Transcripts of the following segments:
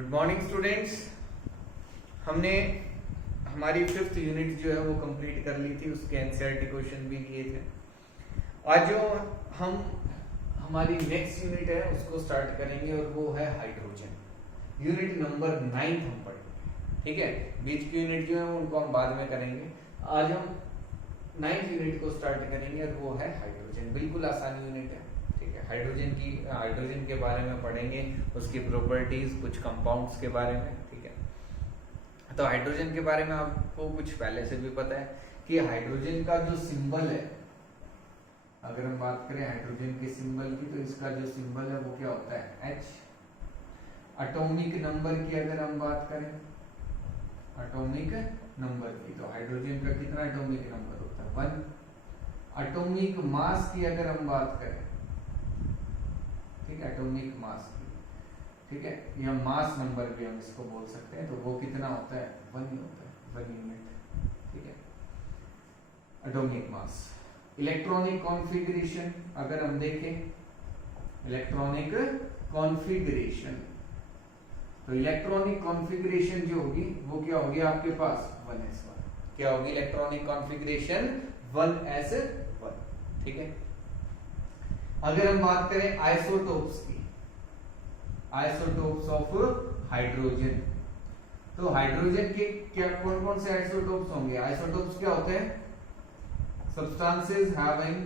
Good morning students. हमने हमारी 5th unit जो है वो कंप्लीट कर ली थी, उसके एनसीईआरटी क्वेश्चन भी किए थे। आज जो हम हमारी नेक्स्ट यूनिट है उसको स्टार्ट करेंगे और वो है हाइड्रोजन। यूनिट नंबर 9 हम पढ़ेंगे, ठीक है। बीच की यूनिट जो है उनको हम बाद में करेंगे। आज हम 9th यूनिट को स्टार्ट करेंगे और वो है हाइड्रोजन। बिल्कुल आसान यूनिट है, ठीक है। हाइड्रोजन के बारे में पढ़ेंगे, उसकी प्रॉपर्टीज, कुछ कंपाउंड्स के बारे में, ठीक है। तो हाइड्रोजन के बारे में आपको कुछ पहले से भी पता है कि हाइड्रोजन का जो सिंबल है, अगर हम बात करें हाइड्रोजन के सिंबल की, तो इसका जो सिंबल है वो क्या होता है, H। एटॉमिक नंबर की अगर हम बात करें, एटॉमिक नंबर की, तो हाइड्रोजन का कितना एटॉमिक नंबर होता है, 1। एटॉमिक मास की अगर हम बात करें, ठीक है, एटॉमिक मास की, ठीक है, या मास नंबर भी हम इसको बोल सकते हैं, तो वो कितना होता है, 1 ही होता है, 1 यूनिट, ठीक है, एटॉमिक मास। इलेक्ट्रॉनिक कॉन्फ़िगरेशन अगर हम देखें, इलेक्ट्रॉनिक कॉन्फ़िगरेशन, तो इलेक्ट्रॉनिक कॉन्फ़िगरेशन जो होगी वो क्या होगी आपके पास, 1s1। क्या होगी इलेक्ट्रॉनिक कॉन्फ़िगरेशन, 1s1, ठीक है। अगर हम बात करें आइसोटोप्स की, आइसोटोप्स ऑफ हाइड्रोजन, तो हाइड्रोजन के क्या कौन कौन से आइसोटोप्स होंगे। आइसोटोप्स क्या होते हैं, substances having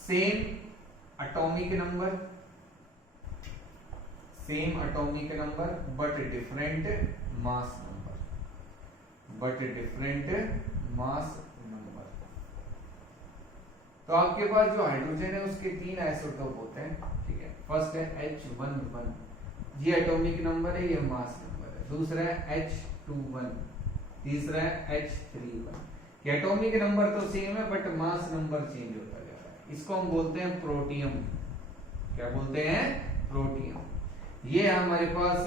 same atomic number but different mass number, तो आपके पास जो हाइड्रोजन है उसके 3 आइसोटोप होते हैं, ठीक है। फर्स्ट है H11, ये एटॉमिक नंबर है, ये मास नंबर है। दूसरा है H21, तीसरा है H31। ये एटॉमिक नंबर तो सेम है बट मास नंबर चेंज होता जाता है। इसको हम बोलते हैं प्रोटियम। क्या बोलते हैं, प्रोटियम। ये है हमारे पास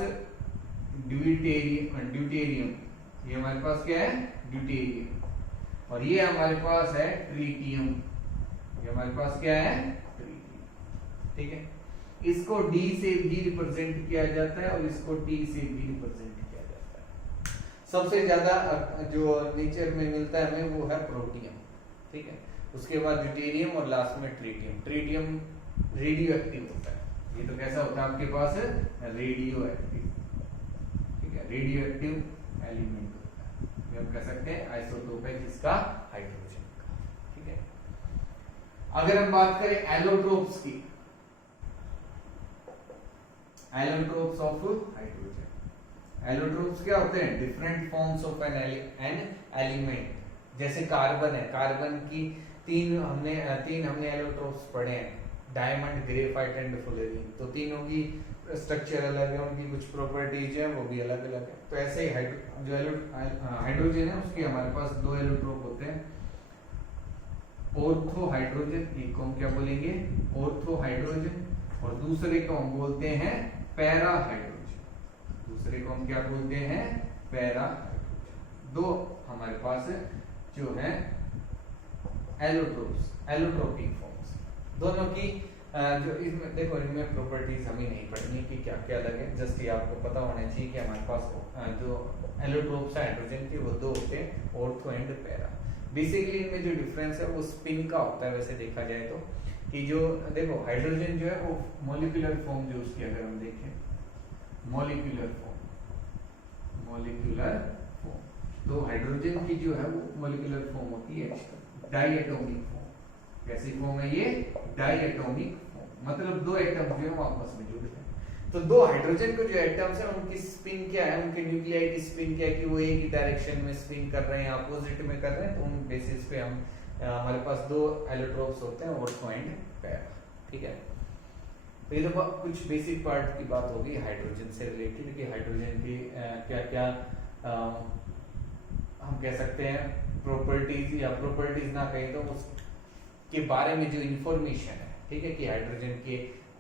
ड्यूटेरियम, ये हमारे पास क्या है, ड्यूटेरियम। और ये हमारे पास है ट्रिटियम, ये हमारे पास क्या है, ट्रिटियम, ठीक है। इसको D से भी रिप्रेजेंट किया जाता है और इसको T से भी रिप्रेजेंट किया जाता है। सबसे ज्यादा जो नेचर में मिलता है हमें वो है प्रोटियम, ठीक है। उसके बाद ड्यूटेरियम और लास्ट में ट्रिटियम। ट्रिटियम रेडियो एक्टिव होता है, ये तो कैसा होता है आपके पास, रेडियो एक्टिव, ठीक है, रेडियो एक्टिव एलिमेंट होता है। ये हम कह सकते हैं आइसोटोप है किसका, हाइड्रोजन का, ठीक है। अगर हम बात करें एलोट्रोप्स की, एलोट्रोप्स ऑफ हाइड्रोजन, एलोट्रोप्स क्या होते हैं, different forms of an element. जैसे कार्बन है, कार्बन की तीन हमने एलोट्रोप्स पढ़े हैं, डायमंड, ग्रेफाइट एंड फुलेरिन। तो तीनों की स्ट्रक्चर अलग है, उनकी कुछ प्रॉपर्टीज है वो भी अलग अलग है। तो ऐसे ही जो हाइड्रोजन है उसके हमारे पास 2 एलोट्रोप होते हैं, ऑर्थो हाइड्रोजन, एक को हम क्या बोलेंगे, ऑर्थो हाइड्रोजन, और दूसरे को हम बोलते हैं पैरा हाइड्रोजन। दूसरे को हम क्या बोलते हैं, पैरा हाइड्रोजन। 2 हमारे पास जो है एलोट्रोप्स, एलोट्रोपिक फॉर्म्स। दोनों की जो इसमें देखो, इनमें प्रॉपर्टीज हमें नहीं पढ़नी कि क्या क्या अलग है, जस्ट ये आपको पता होना चाहिए कि हमारे पास जो एलोट्रोप्स है हाइड्रोजन के वो 2 होते हैं, ऑर्थो एंड पैरा। बेसिकली इनमें जो डिफरेंस है वो स्पिन का होता है। वैसे देखा जाए तो कि जो देखो हाइड्रोजन जो है वो मॉलिक्यूलर फॉर्म जो उसकी अगर हम देखें, मॉलिक्यूलर फॉर्म, तो हाइड्रोजन की जो है वो मॉलिक्यूलर फॉर्म होती है डाइएटॉमिक फॉर्म। कैसी फॉर्म है ये, डाइएटॉमिक फॉर्म, मतलब 2 एटम जो है वो आपस में जुड़े हैं। तो 2 हाइड्रोजन के जो एटम्स है उनकी स्पिन क्या है, उनके न्यूक्लियाई की स्पिन क्या है कि वो एक ही डायरेक्शन में स्पिन कर रहे हैं, अपोजिट में कर रहे हैं। तो उन बेसिस पे हम हमारे पास 2 एलोट्रोप्स होते हैं, ऑर्थो एंड पैरा, ठीक है। तो ये तो कुछ बेसिक पार्ट की बात होगी हाइड्रोजन से रिलेटेड कि हाइड्रोजन की क्या क्या हम कह सकते हैं प्रॉपर्टीज, या प्रॉपर्टीज ना कहें तो उसके बारे में जो इंफॉर्मेशन है, ठीक है, कि हाइड्रोजन के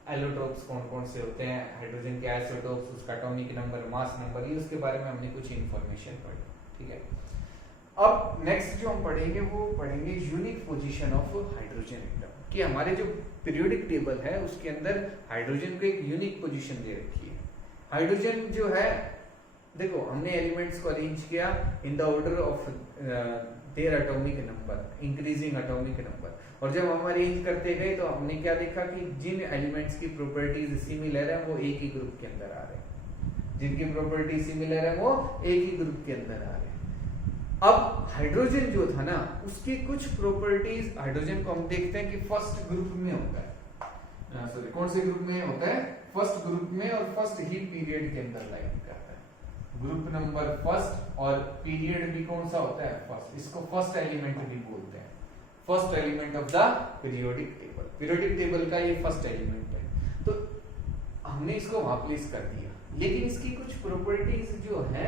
एलोट्रोप्स कौन कौन से होते हैं, हाइड्रोजन के आइसोटोप्स, उसका एटॉमिक नंबर, मास नंबर, ये उसके बारे में हमने कुछ इंफॉर्मेशन पढ़ी, ठीक है। अब नेक्स्ट जो हम पढ़ेंगे वो पढ़ेंगे unique position of hydrogen atom. कि हमारे जो पीरियोडिक टेबल है उसके अंदर हाइड्रोजन को एक यूनिक पोजीशन दे रखी है। हाइड्रोजन जो है, देखो हमने एलिमेंट्स को अरेंज किया in the order of their atomic number, increasing atomic number, और जब हम अरेंज करते गए तो हमने क्या देखा कि जिन एलिमेंट्स की प्रॉपर्टीज सिमिलर है वो एक ही ग्रुप के अंदर आ रहे हैं, जिनकी प्रॉपर्टी सिमिलर है वो एक ही ग्रुप के अंदर आ रहे हैं। अब हाइड्रोजन जो था ना, उसकी कुछ प्रॉपर्टीज, हाइड्रोजन को हम देखते हैं कि फर्स्ट ग्रुप में होता है, सॉरी कौन से ग्रुप में होता है, फर्स्ट ग्रुप में, और फर्स्ट ही पीरियड के अंदर लाइन करता है, ग्रुप नंबर फर्स्ट, और पीरियड भी कौन सा होता है, फर्स्ट। इसको फर्स्ट एलिमेंट भी बोलते हैं, first element of the periodic table. Periodic table का ये फर्स्ट एलिमेंट है, तो हमने इसको वहां प्लेस कर दिया, लेकिन इसकी कुछ प्रॉपर्टीज जो है,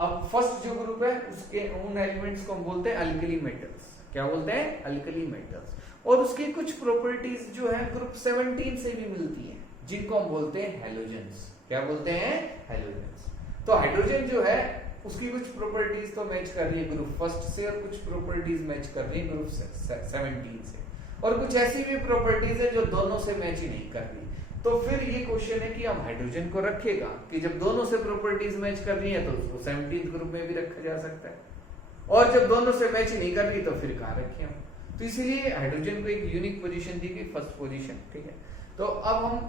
अब फर्स्ट जो ग्रुप है उसके उन एलिमेंट्स को हम बोलते हैं अल्कली मेटल्स। क्या बोलते हैं, अल्कली मेटल्स, और उसकी कुछ प्रॉपर्टीज जो है ग्रुप 17 से भी मिलती हैं, जिनको हम बोलते हैं हैलोजेंस। क्या बोलते हैं, हैलोजेंस। तो हाइड्रोजन जो है उसकी कुछ प्रॉपर्टीज तो मैच कर रही है ग्रुप फर्स्ट से, और कुछ प्रॉपर्टीज मैच कर रही है ग्रुप 17 से, और कुछ ऐसी भी प्रॉपर्टीज है जो दोनों से मैच ही नहीं कर रही। तो फिर ये क्वेश्चन है कि हम हाइड्रोजन को रखेगा कि जब दोनों से प्रॉपर्टीज मैच कर रही है तो उसको 17th ग्रुप में भी रखा जा सकता है, और जब दोनों से मैच नहीं कर रही तो फिर कहां रखें हम। तो इसलिए हाइड्रोजन को एक यूनिक पोजीशन दी गई, फर्स्ट पोजीशन, ठीक है। तो अब हम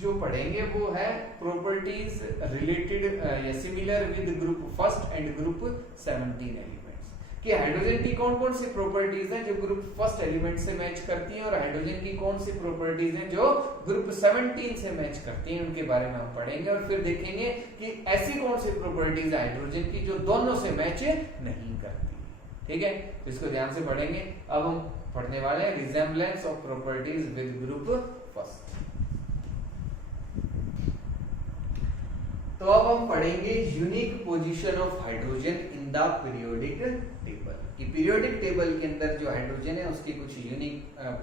जो पढ़ेंगे वो है प्रॉपर्टीज रिलेटेड या similar with group first and group 17 elements, कि हाइड्रोजन की कौन कौन सी प्रॉपर्टीज हैं जो ग्रुप फर्स्ट एलिमेंट से मैच करती हैं, और हाइड्रोजन की कौन सी प्रॉपर्टीज हैं जो ग्रुप 17 से मैच करती हैं, उनके बारे में हम पढ़ेंगे। और फिर देखेंगे कि ऐसी कौन सी प्रॉपर्टीज हाइड्रोजन की जो दोनों से मैच नहीं करती, ठीक है। तो इसको ध्यान से पढ़ेंगे। अब हम पढ़ने वाले हैं resemblance of properties with group first. तो अब हम पढ़ेंगे unique position of hydrogen in the periodic table, कि पीरियोडिक टेबल के अंदर जो हाइड्रोजन है उसकी कुछ यूनिक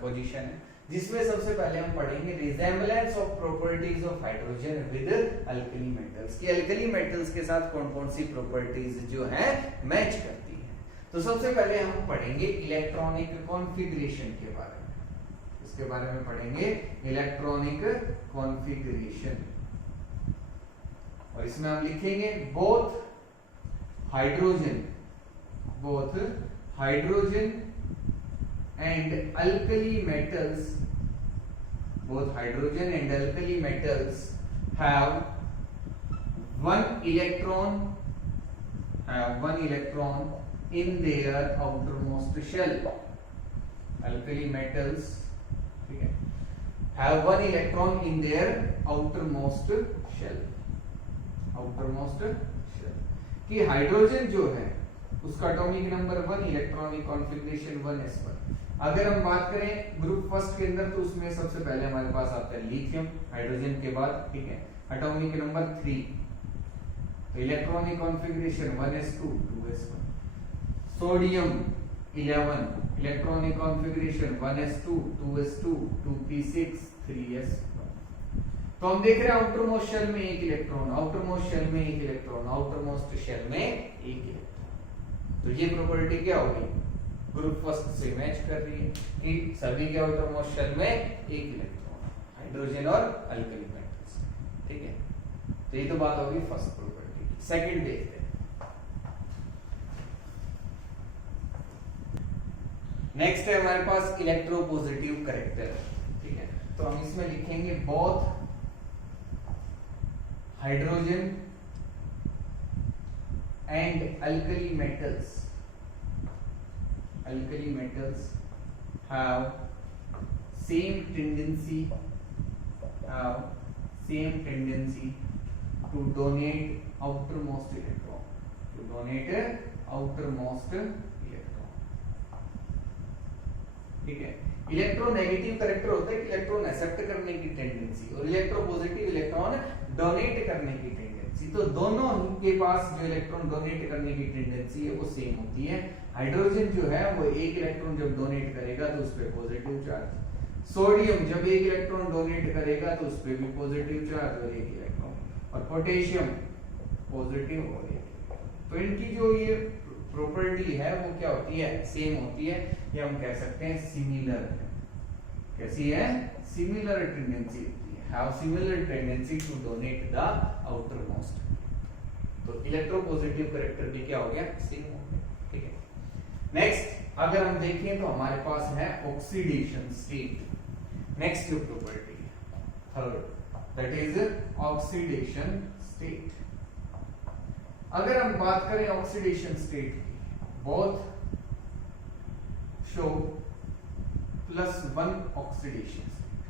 पोजीशन है, जिसमें सबसे पहले हम पढ़ेंगे resemblance of properties of hydrogen with alkali metals, कि अल्कली मेटल्स के साथ कौन कौन सी प्रॉपर्टीज जो है मैच करती है। तो सबसे पहले हम पढ़ेंगे इलेक्ट्रॉनिक कॉन्फ़िगरेशन के बारे में, इसके बारे में पढ़ेंगे इलेक्ट्रॉनिक कॉन्फ़िगरेशन, और इसमें हम लिखेंगे both hydrogen and alkali metals, both hydrogen and alkali metals have one electron in their outermost shell. Alkali metals, ठीक है, have one electron in their outermost shell. कि हाइड्रोजन जो है उसका atomic number 1, electronic configuration 1s1। अगर हम बात करें ग्रुप फर्स्ट के अंदर तो उसमें सबसे पहले हमारे पास आता है लिथियम हाइड्रोजन के बाद, ठीक है, एटॉमिक नंबर 3, तो electronic configuration 1s2 2s1। Sodium 11, electronic configuration 1s2 2s2 2p6 3s1। तो हम देख रहे हैं आउटर मोस्ट शेल में एक इलेक्ट्रॉन, आउटर मोस्ट शेल में एक इलेक्ट्रॉन, आउटर मोस्ट शेल में एक इलेक्ट्रॉन। तो ये प्रॉपर्टी क्या होगी, ग्रुप फर्स्ट से मैच कर रही है कि सभी के आउटर मोस्ट शेल में एक इलेक्ट्रॉन, हाइड्रोजन और अल्कली मेटल्स, ठीक है। तो ये तो बात होगी फर्स्ट प्रॉपर्टी की। सेकंड देखते हैं, नेक्स्ट है हमारे पास इलेक्ट्रोपॉजिटिव कैरेक्टर, ठीक है। तो हम इसमें लिखेंगे both hydrogen and alkali metals have same tendency to donate outermost electron, ठीक है। इलेक्ट्रोनेगेटिव कैरेक्टर होता है कि इलेक्ट्रॉन एक्सेप्ट करने की टेंडेंसी, और इलेक्ट्रोपॉजिटिव इलेक्ट्रॉन डोनेट करने की टेंडेंसी। तो दोनों के पास जो इलेक्ट्रॉन डोनेट करने की टेंडेंसी है वो सेम होती है। हाइड्रोजन जो है वो एक इलेक्ट्रॉन जब डोनेट करेगा तो उस पर पॉजिटिव चार्ज, सोडियम जब एक इलेक्ट्रॉन डोनेट करेगा तो उस पर भी पॉजिटिव चार्ज और एक इलेक्ट्रॉन, और पोटेशियम पॉजिटिव और एक। तो इनकी जो ये प्रॉपर्टी है वो क्या होती है, सेम होती है, या हम कह सकते हैं सिमिलर है, कैसी है, similar tendency, have similar tendency to donate the outer most. तो इलेक्ट्रोपॉजिटिव कैरेक्टर भी क्या हो गया, सेम हो गया, ठीक है। नेक्स्ट अगर हम देखें तो हमारे पास है ऑक्सीडेशन स्टेट। नेक्स्ट जो प्रॉपर्टी है third, that is oxidation state. अगर हम बात करें ऑक्सीडेशन स्टेट की, both show +1 oxidation state,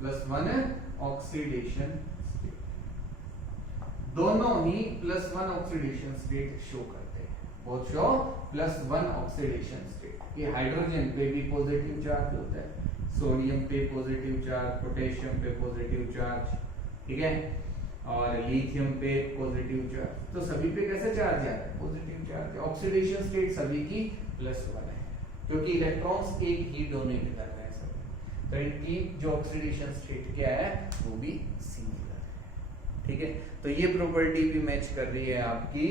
+1 oxidation state, दोनों ही +1 ऑक्सीडेशन स्टेट शो करते हैं, बोथ शो +1 ऑक्सीडेशन स्टेट। ये हाइड्रोजन पे भी पॉजिटिव चार्ज होता है, सोडियम पे पॉजिटिव चार्ज, पोटेशियम पे पॉजिटिव चार्ज, ठीक है, और लिथियम पे पॉजिटिव चार्ज। तो सभी पे कैसे चार्ज आ रहा है, पॉजिटिव चार्ज। ऑक्सीडेशन स्टेट सभी की +1 है, क्योंकि इलेक्ट्रॉन्स एक ही डोनेट कर रहे हैं सब। तो इनकी जो ऑक्सीडेशन स्टेट क्या है, वो भी सिमिलर है, ठीक है। तो ये प्रॉपर्टी भी मैच कर रही है आपकी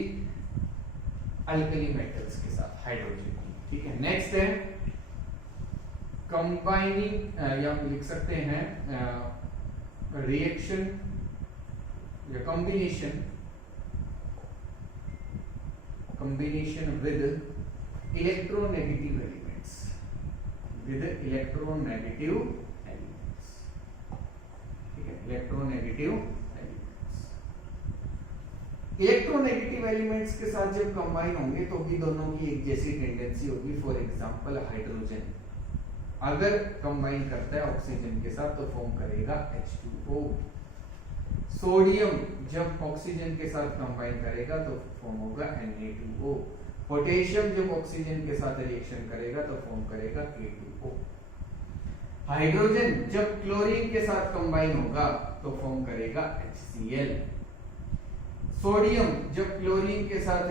अल्कली मेटल्स के साथ हाइड्रोजन की, ठीक है। नेक्स्ट है कंबाइनिंग, या हम लिख सकते हैं रिएक्शन या combination with electronegative elements, ठीक है, इलेक्ट्रोनेगेटिव एलिमेंट्स। इलेक्ट्रोनेगेटिव एलिमेंट्स के साथ जब कंबाइन होंगे तो भी दोनों की एक जैसी टेंडेंसी होगी। फॉर एग्जांपल हाइड्रोजन अगर कंबाइन करता है ऑक्सीजन के साथ तो फॉर्म करेगा H2O। सोडियम जब ऑक्सीजन के साथ कंबाइन करेगा तो फॉर्म होगा Na2O। पोटेशियम जब ऑक्सीजन के साथ रिएक्शन करेगा तो फॉर्म करेगा K2O। हाइड्रोजन जब क्लोरीन के साथ कंबाइन होगा तो फॉर्म करेगा HCl। सोडियम जब क्लोरीन के साथ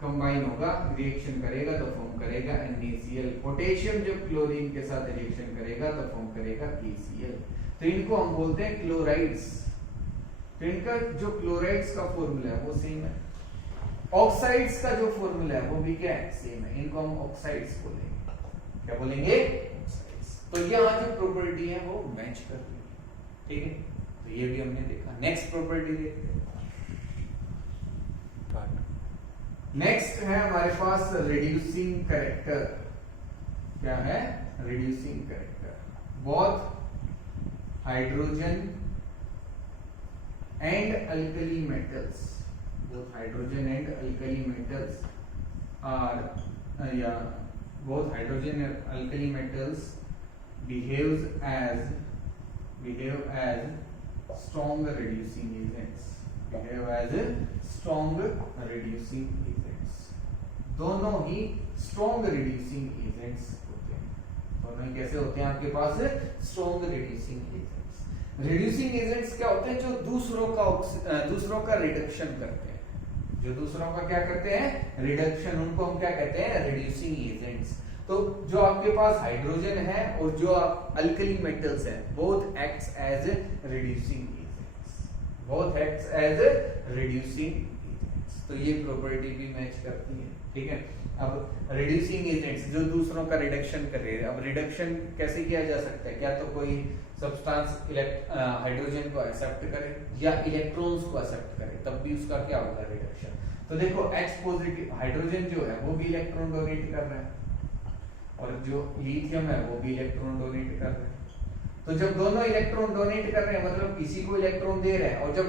कंबाइन होगा, रिएक्शन करेगा तो फॉर्म करेगा NaCl। पोटेशियम जब क्लोरीन के साथ रिएक्शन करेगा तो फॉर्म करेगा KCl। तो इनको हम बोलते हैं क्लोराइड्स। तो इनका जो क्लोराइड्स का फॉर्मूला है वो सेम है। ऑक्साइड्स का जो फॉर्मूला है वो भी क्या है, सेम है। इनको हम ऑक्साइड्स बोलेंगे, क्या बोलेंगे, ऑक्साइड्स। तो यहाँ जो प्रॉपर्टी है वो मैच कर रही है, ठीक है। तो ये भी हमने देखा। नेक्स्ट प्रॉपर्टी देखते हैं। नेक्स्ट है हमारे पास रिड्यूसिंग कैरेक्टर। क्या है, reducing character. Both hydrogen and alkali metals, both hydrogen and alkali metals are both hydrogen and alkali metals behave as strong reducing agents, दोनों ही स्ट्रॉन्ग रिड्यूसिंग एजेंट्स होते हैं। दोनों ही कैसे होते हैं आपके पास, strong reducing agents. Reducing agents क्या होते हैं, जो दूसरों का रिडक्शन करते हैं, जो दूसरों का क्या करते हैं, रिडक्शन, उनको हम क्या कहते हैं, रिड्यूसिंग एजेंट्स। तो जो आपके पास हाइड्रोजन है और जो अल्कली मेटल्स है, both acts as reducing agents, both acts as reducing agents. तो ये प्रॉपर्टी भी मैच करती है, ठीक है। अब रिड्यूसिंग एजेंट्स जो दूसरों का रिडक्शन कर रहे हैं, अब रिडक्शन कैसे किया जा सकता है, क्या तो कोई सब्सटेंस हाइड्रोजन को एक्सेप्ट करे या इलेक्ट्रॉन्स को एक्सेप्ट करे, तब भी उसका क्या होगा, रिडक्शन। तो देखो H पॉजिटिव हाइड्रोजन जो है वो भी इलेक्ट्रॉन डोनेट कर रहा है और जो लिथियम है वो भी इलेक्ट्रॉन डोनेट कर रहा है। तो जब दोनों इलेक्ट्रॉन डोनेट कर रहे हैं, मतलब किसी को इलेक्ट्रॉन दे रहे हैं, और जब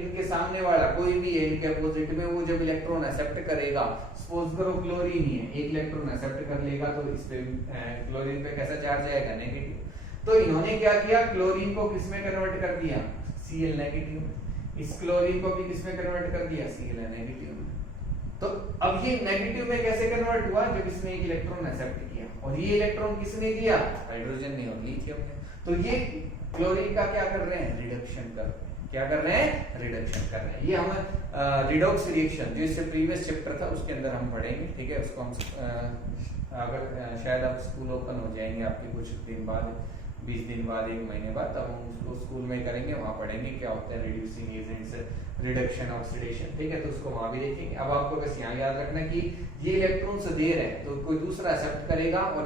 इनके सामने वाला कोई भी है इनके अपोजिट में, वो जब इलेक्ट्रॉन एक्सेप्ट करेगा, सपोज करो क्लोरीन ही है, एक इलेक्ट्रॉन एक्सेप्ट कर लेगा, तो इस पे क्लोरीन पे कैसा चार्ज आएगा, नेगेटिव। तो इन्होंने क्या किया, क्लोरीन को किस में कन्वर्ट कर दिया, Cl नेगेटिव। इस क्लोरीन को भी किस में कन्वर्ट कर दिया, Cl नेगेटिव में। तो अब ये नेगेटिव में कैसे कन्वर्ट हुआ, जब इसने एक इलेक्ट्रॉन एक्सेप्ट किया, और ये इलेक्ट्रॉन किसने दिया, हाइड्रोजन ने और लिथियम ने। तो ये क्लोरीन का क्या कर रहे हैं, रिडक्शन कर रहे हैं। क्या कर रहे हैं, रिडक्शन कर रहे हैं। ये हम रिडॉक्स रिएक्शन जो इससे प्रीवियस चैप्टर था उसके अंदर हम पढ़ेंगे, ठीक है। उसको हम अगर शायद अब स्कूल ओपन हो जाएंगे आपके कुछ दिन बाद, 20 दिन बाद, 1 महीने बाद, तब हम उसको स्कूल में करेंगे, वहां पढ़ेंगे क्या होता है रिड्यूसिंग एजेंट्स, रिडक्शन, ऑक्सीडेशन, ठीक है। तो उसको वहां भी देखेंगे। अब आपको बस यहाँ याद रखना कि ये इलेक्ट्रॉन से दे रहे हैं तो कोई दूसरा एक्सेप्ट करेगा, और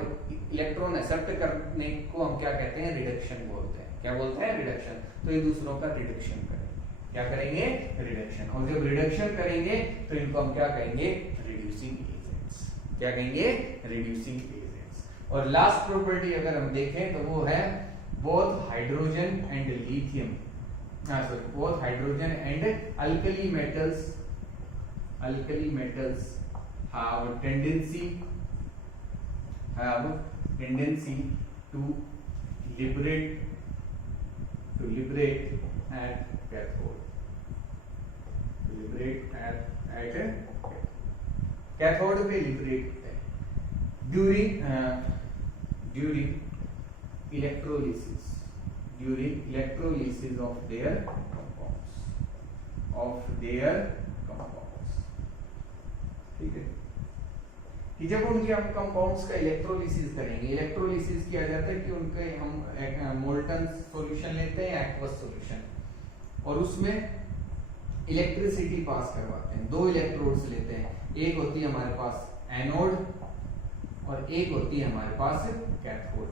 इलेक्ट्रॉन एक्सेप्ट करने को हम क्या कहते हैं, रिडक्शन बोलते हैं। क्या बोलते हैं, रिडक्शन। तो ये दूसरों का रिडक्शन करेंगे। क्या करेंगे, रिडक्शन। और जब रिडक्शन करेंगे तो इनको हम क्या कहेंगे, रिड्यूसिंग एजेंट्स। क्या कहेंगे, रिड्यूसिंग एजेंट्स। और लास्ट प्रॉपर्टी अगर हम देखें तो वो है both hydrogen and lithium, both hydrogen and alkali metals have tendency to liberate at cathode, cathode पे लिबरेट होता है during electrolysis of their compounds, ठीक है। कि जब उनके हम कंपाउंड्स का इलेक्ट्रोलिसिस करेंगे, इलेक्ट्रोलिसिस किया जाता है कि उनके हम मोल्टन सॉल्यूशन लेते हैं, एक्वस सॉल्यूशन, और उसमें इलेक्ट्रिसिटी पास करवाते हैं। 2 इलेक्ट्रोड्स लेते हैं, एक होती है हमारे पास एनोड और एक होती है हमारे पास कैथोड।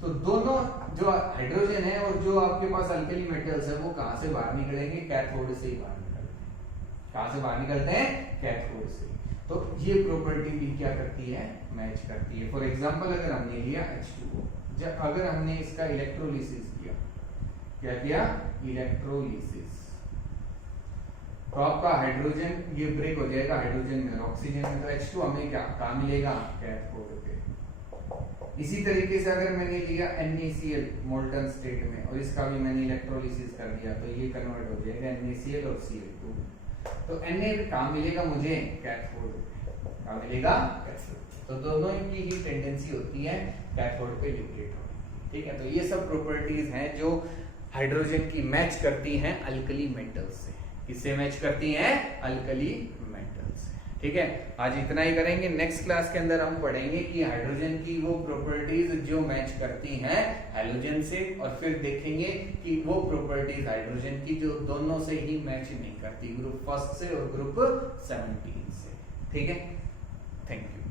तो दोनों जो हाइड्रोजन है और जो आपके पास अल्कली मेटल्स है वो कहां से बाहर निकलेंगे, कैथोड से ही बाहर निकलते हैं। कहां से बाहर निकलते हैं, कैथोड से। तो ये प्रॉपर्टी भी क्या करती है, मैच करती है। फॉर एग्जांपल अगर हमने लिया H2O, जब अगर हमने इसका इलेक्ट्रोलिसिस किया, क्या किया, इलेक्ट्रोलिसिस, तो आपका हाइड्रोजन ये ब्रेक हो जाएगा हाइड्रोजन में, ऑक्सीजन में, तो H2 हमें क्या कहां मिलेगा, कैथोड पे। इसी तरीके से अगर मैंने लिया NaCl मोल्टन स्टेट में और इसका भी मैंने इलेक्ट्रोलिसिस कर दिया, तो ये कन्वर्ट हो जाएगा NaCl और Cl2। तो Na कहां मिलेगा मुझे, कैथोड पे। कहां मिलेगा, कैथोड। तो दोनों की ही टेंडेंसी होती है कैथोड पे लिबरेट होने की, ठीक है। तो ये सब प्रॉपर्टीज हैं जो हाइड्रोजन की मैच करती हैं अल्कली मेटल्स से। किससे मैच करती हैं, अल्कली मेटल्स से, ठीक है। आज इतना ही करेंगे। नेक्स्ट क्लास के अंदर हम पढ़ेंगे कि हाइड्रोजन की वो प्रॉपर्टीज जो मैच करती हैं हैलोजन से, और फिर देखेंगे कि वो प्रॉपर्टीज हाइड्रोजन की जो दोनों से ही मैच नहीं करती, ग्रुप फर्स्ट से और ग्रुप 17 से, ठीक है। Thank you.